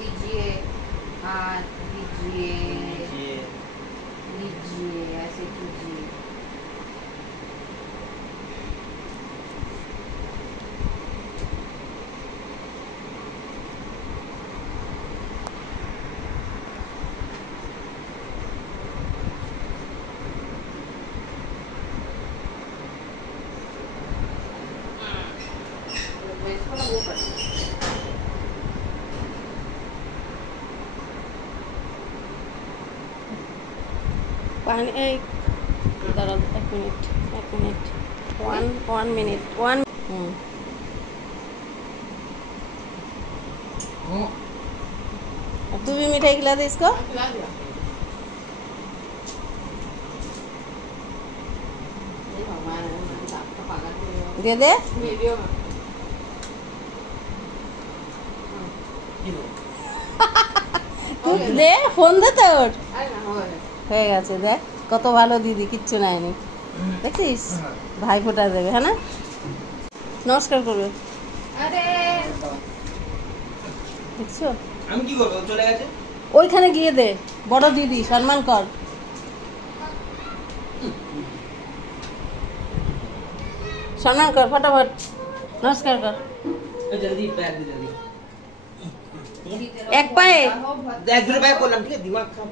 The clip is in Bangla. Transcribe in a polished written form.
दीजिए हाथ, दीजिए लीजिए, ऐसे कीजिए। पानी दाঁড়াও, এক মিনিট 1 মিনিট 1 तू भी मिठाई खिला दे इसको। दे दे तू दे फोन दे তোর হয়ে গেছে। দেখ কত ভালো দিদি, কিচ্ছু নাইনি, দেখছিস ভাই ফোটা দেবে। হ্যাঁ না, নমস্কার করবে। अरे দেখছো আমি কি করব, চলে গেছে। ওইখানে গিয়ে দে, বড় দিদি সম্মান কর। সম্মান কর, ফটাফট নমস্কার কর। जल्दी पैर दे, जल्दी এক পায়ে देख दूर पैर बोलम, ठीक है, दिमाग खराब।